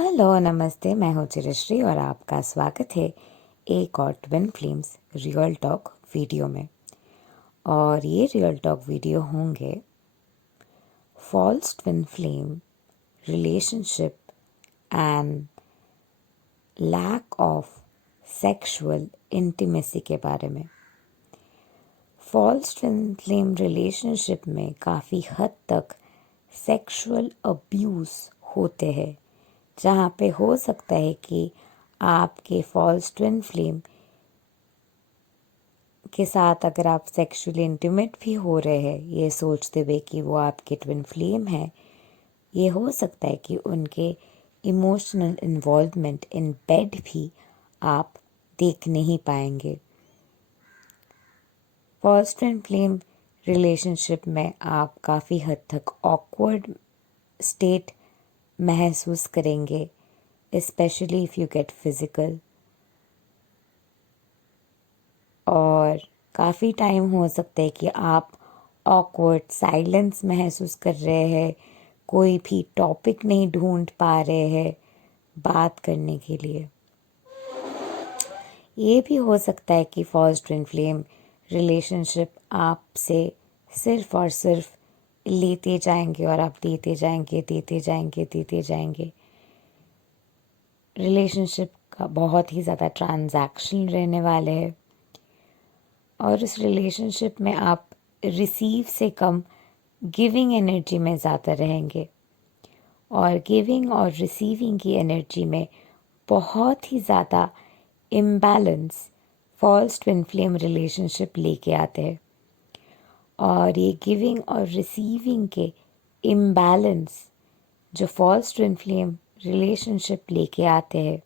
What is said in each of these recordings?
Hello नमस्ते, मैं हूँ चिरश्री और आपका स्वागत है एक और twin flames real talk video में। और ये रियल टॉक वीडियो होंगे false twin flame relationship and lack of sexual intimacy के बारे में। फॉल्स ट्विन फ्लेम रिलेशनशिप में काफ़ी हद तक सेक्सुअल अब्यूज़ होते हैं, जहाँ पे हो सकता है कि आपके फॉल्स ट्विन फ्लेम के साथ अगर आप सेक्सुअली इंटीमेट भी हो रहे हैं ये सोचते हुए कि वो आपके ट्विन फ्लेम है, ये हो सकता है कि उनके इमोशनल इन्वॉल्वमेंट इन बेड भी आप देख नहीं पाएंगे। फॉल्स ट्विन फ्लेम रिलेशनशिप में आप काफ़ी हद तक ऑकवर्ड स्टेट महसूस करेंगे, specially if you get physical. और काफ़ी टाइम हो सकता है कि आप ऑकवर्ड साइलेंस महसूस कर रहे हैं, कोई भी टॉपिक नहीं ढूंढ पा रहे हैं बात करने के लिए। ये भी हो सकता है कि फॉल्स ट्विन फ्लेम रिलेशनशिप आपसे सिर्फ और सिर्फ लेते जाएंगे और आप देते जाएंगे, देते जाएंगे, देते जाएंगे। रिलेशनशिप का बहुत ही ज़्यादा ट्रांजैक्शन रहने वाले हैं और इस रिलेशनशिप में आप रिसीव से कम गिविंग एनर्जी में ज़्यादा रहेंगे और गिविंग और रिसीविंग की एनर्जी में बहुत ही ज़्यादा imbalance false twin flame relationship लेके आते हैं। और ये गिविंग और रिसीविंग के इम्बैलेंस जो फॉल्स ट्विन फ्लेम रिलेशनशिप लेके आते हैं,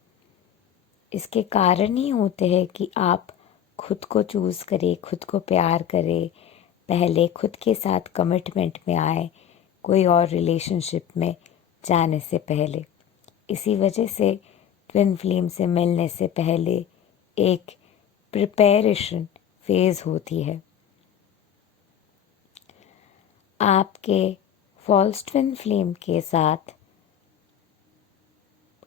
इसके कारण ही होते हैं कि आप खुद को चूज़ करें, खुद को प्यार करें, पहले खुद के साथ कमिटमेंट में आए कोई और रिलेशनशिप में जाने से पहले। इसी वजह से ट्विन फ्लेम से मिलने से पहले एक प्रिपरेशन फेज़ होती है। आपके फॉल्स ट्विन फ्लेम के साथ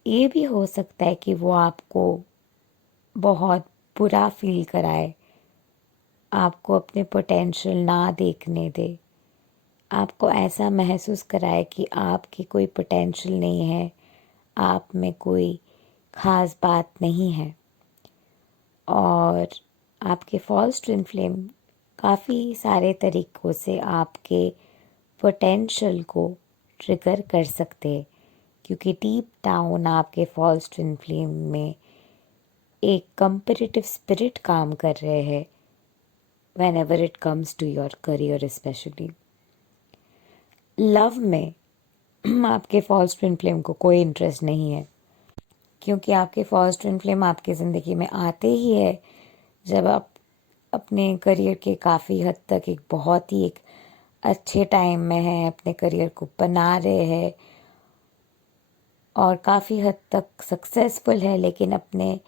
ये भी हो सकता है कि वो आपको बहुत बुरा फील कराए, आपको अपने पोटेंशियल ना देखने दे, आपको ऐसा महसूस कराए कि आपकी कोई पोटेंशियल नहीं है, आप में कोई ख़ास बात नहीं है। और आपके फॉल्स ट्विन फ्लेम काफ़ी सारे तरीक़ों से आपके पोटेंशियल को ट्रिगर कर सकते हैं, क्योंकि डीप डाउन आपके फॉल्स ट्विन फ्लेम में एक कंपेटिटिव स्पिरिट काम कर रहे हैं whenever it comes to your career especially। Love में आपके फॉल्स ट्विन फ्लेम को कोई इंटरेस्ट नहीं है, क्योंकि आपके फॉल्स ट्विन फ्लेम आपकी ज़िंदगी में आते ही है जब आप अपने करियर के काफ़ी हद तक एक बहुत ही एक अच्छे टाइम में हैं, अपने करियर को बना रहे हैं और काफ़ी हद तक सक्सेसफुल है, लेकिन अपने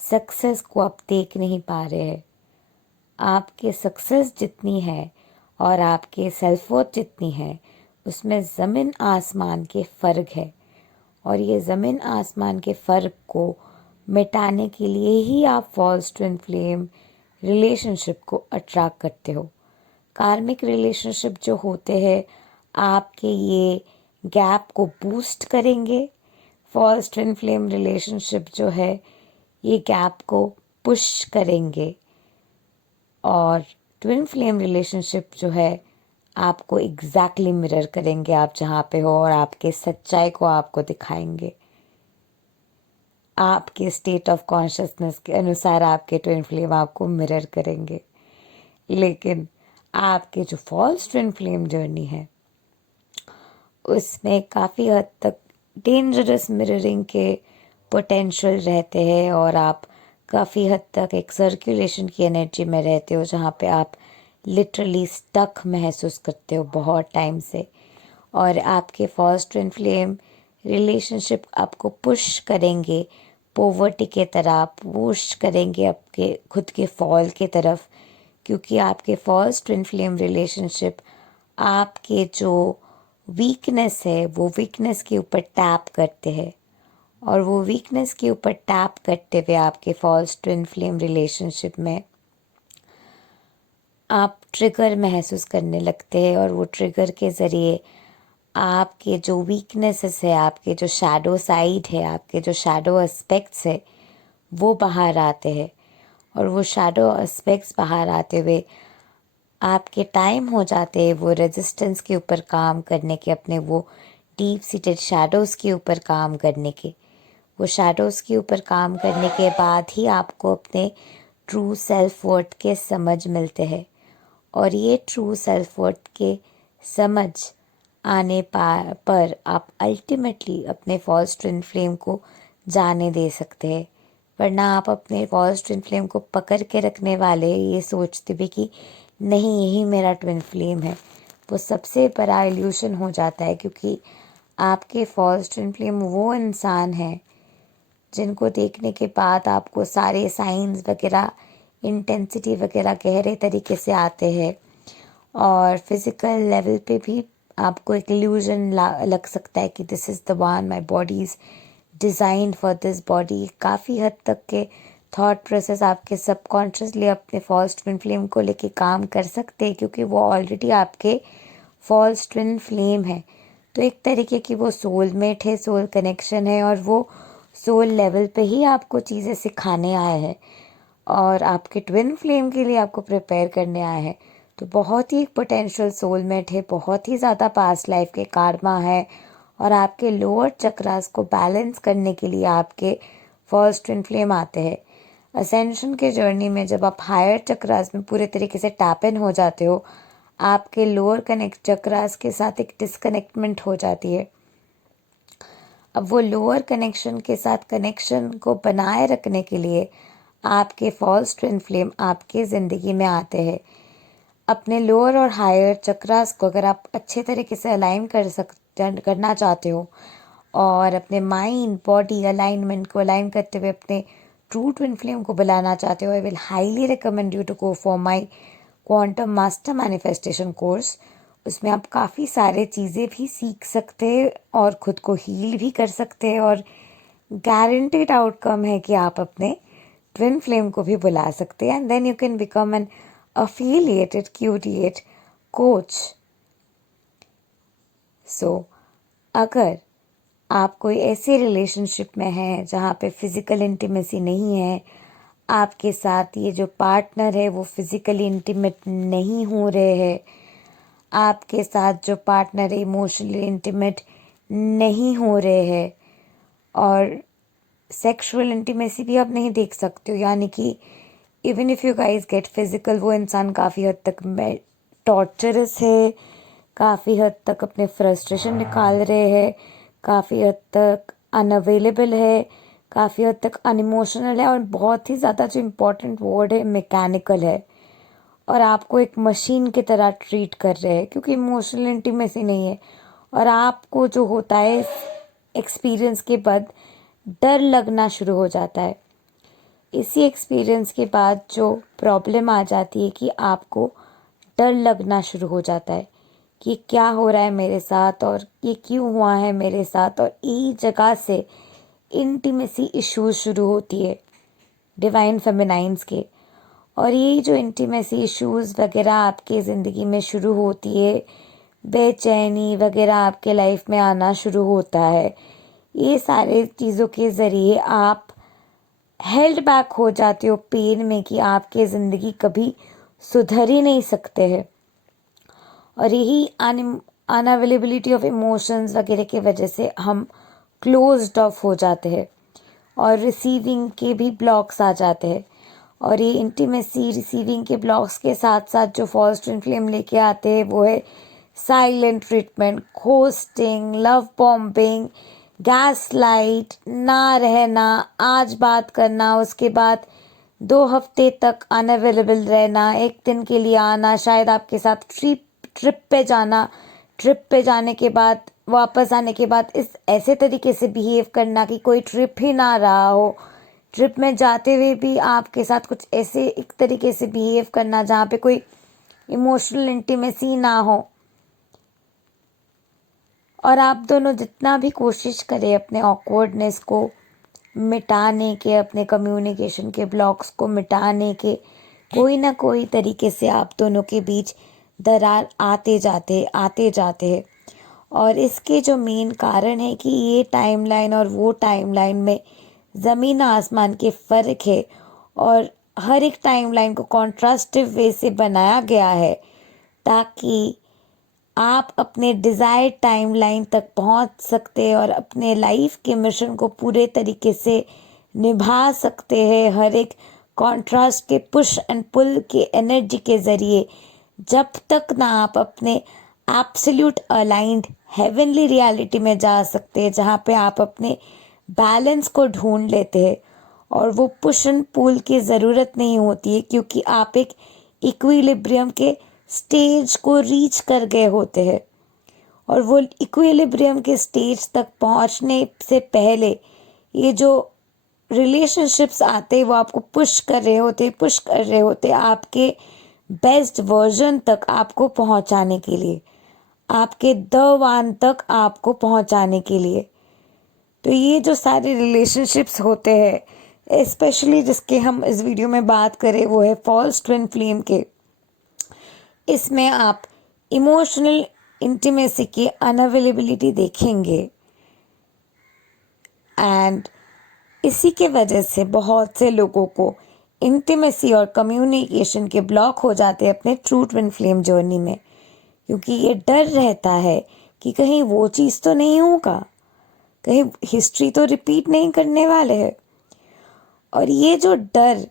सक्सेस को आप देख नहीं पा रहे हैं। आपके सक्सेस जितनी है और आपके सेल्फ वर्थ जितनी है, उसमें ज़मीन आसमान के फ़र्क है। और ये ज़मीन आसमान के फ़र्क को मिटाने के लिए ही आप फॉल्स ट्विन फ्लेम रिलेशनशिप को अट्रैक्ट करते हो। कार्मिक रिलेशनशिप जो होते हैं आपके ये गैप को बूस्ट करेंगे। फॉल्स ट्विन फ्लेम रिलेशनशिप जो है ये गैप को पुश करेंगे और ट्विन फ्लेम रिलेशनशिप जो है आपको एग्जैक्टली मिरर करेंगे आप जहाँ पे हो और आपके सच्चाई को आपको दिखाएंगे। आपके स्टेट ऑफ कॉन्शियसनेस के अनुसार आपके ट्विन फ्लेम आपको मिरर करेंगे। लेकिन आपके जो फॉल्स ट्विन फ्लेम जर्नी है उसमें काफ़ी हद तक डेंजरस मिररिंग के पोटेंशियल रहते हैं और आप काफ़ी हद तक एक सर्कुलेशन की एनर्जी में रहते हो, जहाँ पे आप लिटरली स्टक महसूस करते हो बहुत टाइम से। और आपके फॉल्स ट्विन फ्लेम रिलेशनशिप आपको पुश करेंगे पॉवर्टी के तरह, पुश करेंगे आपके खुद के फॉल के तरफ, क्योंकि आपके फॉल्स ट्विन फ्लेम रिलेशनशिप आपके जो वीकनेस है वो वीकनेस के ऊपर टैप करते हैं और वो वीकनेस के ऊपर टैप करते हुए आपके फॉल्स ट्विन फ्लेम रिलेशनशिप में आप ट्रिगर महसूस करने लगते हैं, और वो ट्रिगर के ज़रिए आपके जो वीकनेसेस है, आपके जो शैडो साइड है, आपके जो शैडो एस्पेक्ट्स है, वो बाहर आते हैं। और वो शैडो एस्पेक्ट्स बाहर आते हुए आपके टाइम हो जाते हैं वो रेजिस्टेंस के ऊपर काम करने के, अपने वो डीप सीटेड शैडोज़ के ऊपर काम करने के। वो शैडोज़ के ऊपर काम करने के बाद ही आपको अपने ट्रू सेल्फ वर्थ के समझ मिलते हैं। और ये ट्रू सेल्फ वर्थ के समझ आने पर आप अल्टीमेटली अपने फॉल्स ट्विन फ्लेम को जाने दे सकते हैं। वरना आप अपने फॉल्स ट्विन फ्लेम को पकड़ के रखने वाले ये सोचते भी कि नहीं, यही मेरा ट्विन फ्लेम है, वो सबसे बड़ा इल्यूशन हो जाता है। क्योंकि आपके फॉल्स ट्विन फ्लेम वो इंसान है जिनको देखने के बाद आपको सारे साइंस वगैरह, इंटेंसिटी वगैरह गहरे तरीके से आते हैं, और फिज़िकल लेवल पे भी आपको एक इल्यूजन लग सकता है कि this is the one, my body is designed for this body. काफ़ी हद तक के थॉट प्रोसेस आपके सबकॉन्शियसली अपने फॉल्स ट्विन फ्लेम को लेके काम कर सकते हैं, क्योंकि वो ऑलरेडी आपके फॉल्स ट्विन फ्लेम है। तो एक तरीके की वो सोलमेट है, सोल कनेक्शन है, और वो सोल लेवल पे ही आपको चीज़ें सिखाने आए हैं और आपके ट्विन फ्लेम के लिए आपको प्रिपेयर करने आए हैं। तो बहुत ही एक पोटेंशियल सोलमेट है, बहुत ही ज़्यादा पास्ट लाइफ के कार्मा है, और आपके लोअर चक्रास को बैलेंस करने के लिए आपके फर्स्ट ट्विन फ्लेम आते हैं। असेंशन के जर्नी में जब आप हायर चक्रास में पूरे तरीके से टैप इन हो जाते हो, आपके लोअर चक्रास के साथ एक डिस्कनेक्टमेंट हो जाती है। अब वो लोअर कनेक्शन के साथ कनेक्शन को बनाए रखने के लिए आपके फॉल्स ट्विन फ्लेम आपके ज़िंदगी में आते हैं। अपने लोअर और हायर चक्रास को अगर आप अच्छे तरीके से अलाइन करना चाहते हो, और अपने माइंड बॉडी अलाइनमेंट को अलाइन करते हुए अपने ट्रू ट्विन फ्लेम को बुलाना चाहते हो, I will highly recommend you to go for my quantum master manifestation course. उसमें आप काफ़ी सारे चीज़ें भी सीख सकते हैं और ख़ुद को हील भी कर सकते हैं, और गारंटीड आउटकम है कि आप अपने ट्विन फ्लेम को भी बुला सकते हैं, and then you can become an affiliated QT8 coach. So अगर आप कोई ऐसे रिलेशनशिप में हैं जहाँ पे फिज़िकल इंटीमेसी नहीं है, आपके साथ ये जो पार्टनर है वो फिज़िकली इंटीमेट नहीं हो रहे हैं, आपके साथ जो पार्टनर है इमोशनली इंटीमेट नहीं हो रहे हैं, और सेक्सुअल इंटीमेसी भी आप नहीं देख सकते हो, यानी कि even if you guys get physical, वो इंसान काफ़ी हद तक टॉर्चरस है, काफ़ी हद तक अपने फ्रस्ट्रेशन निकाल रहे हैं, काफ़ी हद तक अनअवेलेबल है, काफ़ी हद तक अनइमोशनल है, और बहुत ही ज़्यादा जो इम्पोर्टेंट वर्ड है मैकेनिकल है, और आपको एक मशीन की तरह ट्रीट कर रहे हैं, क्योंकि इमोशनल इंटीमेसी नहीं है। और आपको जो होता है एक्सपीरियंस के बाद डर लगना शुरू हो जाता है। इसी एक्सपीरियंस के बाद जो प्रॉब्लम आ जाती है कि आपको डर लगना शुरू हो जाता है कि क्या हो रहा है मेरे साथ, और ये क्यों हुआ है मेरे साथ, और यही जगह से इंटीमेसी इश्यूज शुरू होती है डिवाइन फेमिनाइंस के। और ये जो इंटीमेसी इश्यूज वगैरह आपके ज़िंदगी में शुरू होती है, बेचैनी वगैरह आपके लाइफ में आना शुरू होता है, ये सारे चीज़ों के ज़रिए आप हेल्ड बैक हो जाते हो पेन में कि आपके ज़िंदगी कभी सुधर ही नहीं सकते हैं। और यही अनअवेलेबिलिटी ऑफ इमोशंस वगैरह की वजह से हम क्लोज्ड ऑफ हो जाते हैं, और रिसीविंग के भी ब्लॉक्स आ जाते हैं। और ये इंटीमेसी रिसीविंग के ब्लॉक्स के साथ साथ जो फॉल्स ट्विन फ्लेम लेके आते हैं वो है silent treatment, ghosting, love bombing, gas light, ना रहना, आज बात करना, उसके बाद 2 हफ्ते तक अनअवेलेबल रहना, एक दिन के लिए आना, शायद आपके साथ ट्रिप पे जाना, ट्रिप पे जाने के बाद वापस आने के बाद इस ऐसे तरीके से बिहेव करना कि कोई ट्रिप ही ना रहा हो, ट्रिप में जाते हुए भी आपके साथ कुछ ऐसे एक तरीके से बिहेव करना जहाँ पे कोई इमोशनल इंटीमेसी ना हो। और आप दोनों जितना भी कोशिश करें अपने ऑकवर्डनेस को मिटाने के, अपने कम्युनिकेशन के ब्लॉक्स को मिटाने के, कोई ना कोई तरीके से आप दोनों के बीच दरार आते जाते हैं। और इसके जो मेन कारण है कि ये टाइमलाइन और वो टाइमलाइन में ज़मीन आसमान के फ़र्क है, और हर एक टाइमलाइन को कॉन्ट्रास्टिव वे से बनाया गया है ताकि आप अपने डिज़ायर्ड टाइमलाइन तक पहुंच सकते हैं और अपने लाइफ के मिशन को पूरे तरीके से निभा सकते हैं, हर एक कॉन्ट्रास्ट के पुश एंड पुल के एनर्जी के ज़रिए। जब तक ना आप अपने एब्सोल्यूट अलाइंड हेवनली रियलिटी में जा सकते हैं, जहाँ पे आप अपने बैलेंस को ढूंढ लेते हैं और वो पुश एंड पुल की ज़रूरत नहीं होती है, क्योंकि आप एक इक्विलिब्रियम के स्टेज को रीच कर गए होते हैं। और वो इक्विलिब्रियम के स्टेज तक पहुंचने से पहले ये जो रिलेशनशिप्स आते हैं वो आपको पुश कर रहे होते आपके बेस्ट वर्जन तक आपको पहुंचाने के लिए, आपके द वन तक आपको पहुंचाने के लिए। तो ये जो सारे रिलेशनशिप्स होते हैं, स्पेशली जिसके हम इस वीडियो में बात करें, वो है फॉल्स ट्विन फ्लेम के। इसमें आप इमोशनल इंटीमेसी की अनअवेलेबिलिटी देखेंगे, एंड इसी के वजह से बहुत से लोगों को इंटीमेसी और कम्युनिकेशन के ब्लॉक हो जाते हैं अपने ट्रू ट्विन फ्लेम जर्नी में, क्योंकि ये डर रहता है कि कहीं वो चीज़ तो नहीं होगा, कहीं हिस्ट्री तो रिपीट नहीं करने वाले हैं। और ये जो डर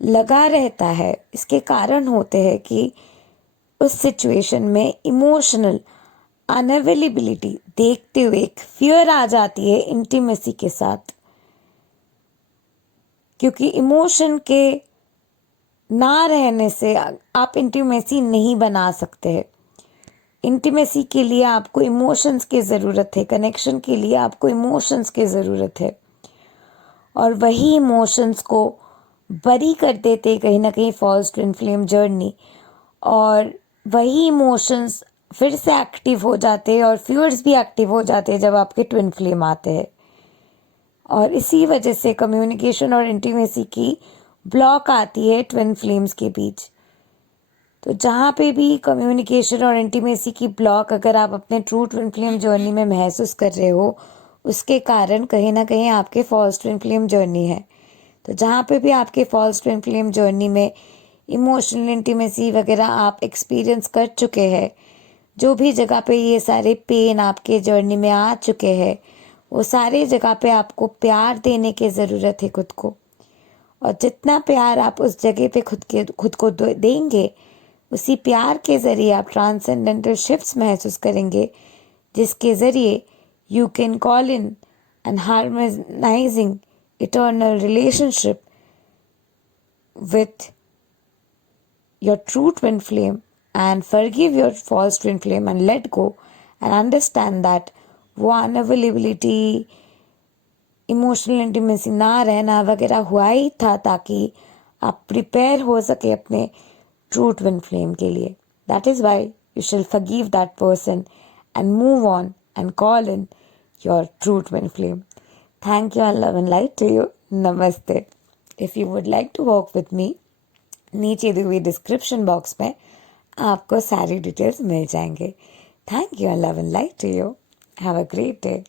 लगा रहता है, इसके कारण होते हैं कि उस सिचुएशन में इमोशनल अनअवेलेबिलिटी देखते हुए एक फियर आ जाती है इंटीमेसी के साथ, क्योंकि इमोशन के ना रहने से आप इंटीमेसी नहीं बना सकते हैं। इंटीमेसी के लिए आपको इमोशंस की ज़रूरत है, कनेक्शन के लिए आपको इमोशंस की ज़रूरत है, और वही इमोशंस को बरी कर देते कहीं ना कहीं फॉल्स ट्विन फ्लेम जर्नी, और वही इमोशंस फिर से एक्टिव हो जाते हैं और फ्यूअर्स भी एक्टिव हो जाते हैं जब आपके ट्विन फ्लेम आते हैं। और इसी वजह से कम्युनिकेशन और इंटीमेसी की ब्लॉक आती है ट्विन फ्लेम्स के बीच। तो जहाँ पे भी कम्युनिकेशन और इंटीमेसी की ब्लॉक अगर आप अपने ट्रू ट्विन फ्लेम जर्नी में महसूस कर रहे हो, उसके कारण कहीं ना कहीं आपके फॉल्स ट्विन फ्लेम जर्नी है। तो जहाँ पे भी आपके फॉल्स ट्विन फ्लेम जर्नी में इमोशनल इंटीमेसी वगैरह आप एक्सपीरियंस कर चुके हैं, जो भी जगह पे ये सारे पेन आपके जर्नी में आ चुके हैं, वो सारे जगह पे आपको प्यार देने की ज़रूरत है खुद को। और जितना प्यार आप उस जगह पे खुद को देंगे, उसी प्यार के ज़रिए आप ट्रांसेंडेंटल शिफ्ट्स महसूस करेंगे, जिसके ज़रिए you can call in and harmonising eternal relationship with your true twin flame, and forgive your false twin flame and let go and understand that वो अनअवेलेबिलिटी, इमोशनल इंटीमेसी ना रहना वगैरह हुआ ही था ताकि आप प्रिपेयर हो सके अपने ट्रू ट्विन फ्लेम के लिए। That is why you shall forgive that person and move on and call in your true twin flame. Thank you and love and light to you. नमस्ते। If you would like to work with me, नीचे दी हुई description box में आपको सारी details मिल जाएंगे। Thank you and love and light to you. Have a great day.